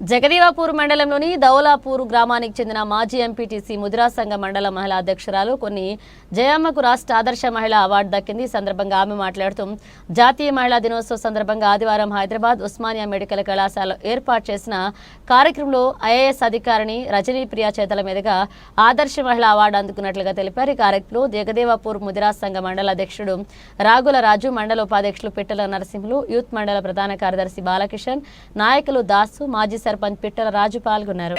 జగదీవాపూర్ మండలంలోని దౌలాపూర్ గ్రామానికి చెందిన మాజీ ఎంపీటీసీ ముదిరా సంఘ మండల మహిళా అధ్యక్షురాలు కొన్ని జయమ్మకు రాష్ట్ర ఆదర్శ మహిళా అవార్డు దక్కింది. సందర్భంగా ఆమె మాట్లాడుతూ జాతీయ మహిళా దినోత్సవ సందర్భంగా ఆదివారం హైదరాబాద్ ఉస్మానియా మెడికల్ కళాశాలలో ఏర్పాటు చేసిన కార్యక్రమంలో ఐఏఎస్ అధికారిని రజనీ ప్రియా చేతుల మీదుగా ఆదర్శ మహిళా అవార్డు అందుకున్నట్లుగా తెలిపారు. ఈ కార్యక్రమంలో జగదీవాపూర్ ముదిరా సంఘ మండల అధ్యక్షుడు రాగుల రాజు, మండల ఉపాధ్యక్షులు పిట్టల నరసింహులు, యూత్ మండల ప్రధాన కార్యదర్శి బాలకిషన్, నాయకులు దాసు, మాజీ సర్పంచ్ పిట్టల రాజు పాల్గొన్నారు.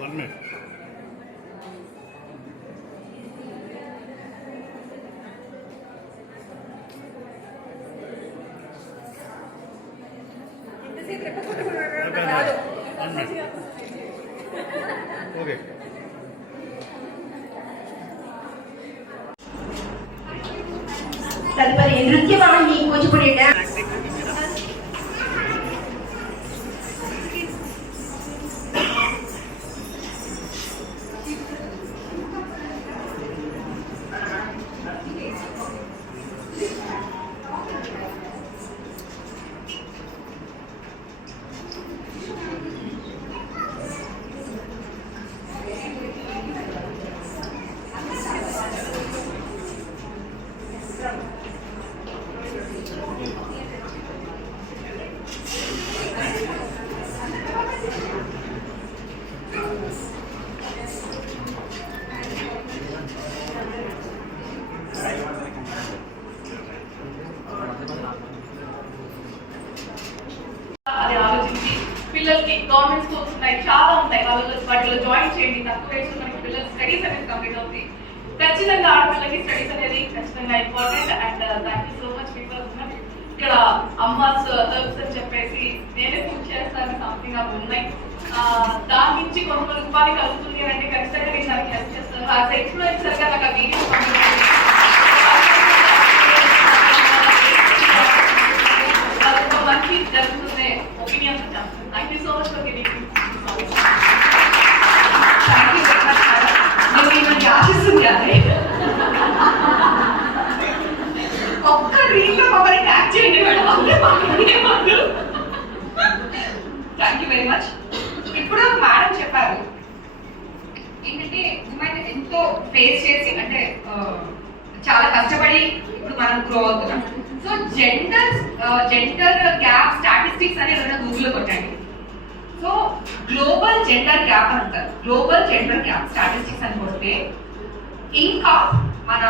One minute. Okay. తదుపరి నృత్యవాహిని కూచిపూడి డాన్స్ అది ఆలోచించి పిల్లలకి గవర్నమెంట్ స్కూల్స్ ఉన్నాయి, చాలా ఉంటాయి, వాటిలో జాయిన్ చేయండి. తక్కువ ఏజ్ మనకి పిల్లల స్టడీస్ అనేది కంప్లీట్ అవుతుంది. ఖచ్చితంగా ఆడపిల్లలకి స్టడీస్ అనేది ఖచ్చితంగా important. And thank you so much people. ఇక్కడ అమ్మాస్ హెల్ప్స్ అని చెప్పేసి నేనే పూర్తి చేస్తాను, సంథింగ్ అవి ఉన్నాయి. దాని నుంచి కొంతమంది ఉపాధి కలుగుతుంది అంటే ఖచ్చితంగా నేను దానికి హెల్ప్ చేస్తాను. యాజ్ ఇన్ఫ్లుయెన్సర్ గా నాకు ఆ వీడియో మంచి జరుగుతుంది opinion. Thank you so much for giving. Thank you very much. నేను మిమ్మల్ని ఆశిస్తున్నాను, ఒక్క రీల్ లో మమ్మల్ని ట్యాగ్ చేయండి madam. Thank you very much. ఇప్పుడు మేడం చెప్పారు ఏంటంటే ఉమెన్ ఎంతో ఫేస్ చేసి అంటే చాలా కష్టపడి ఇప్పుడు మనం గ్రో అవుతున్నాం. సో జెండర్ గ్యాప్ స్టాటిస్టిక్స్ అనేది ఏదైనా గూగుల్లో కొట్టండి. సో గ్లోబల్ జెండర్ గ్యాప్ అంటారు. గ్లోబల్ జెండర్ గ్యాప్ స్టాటిస్టిక్స్ అని కొడితే ఇంకా మన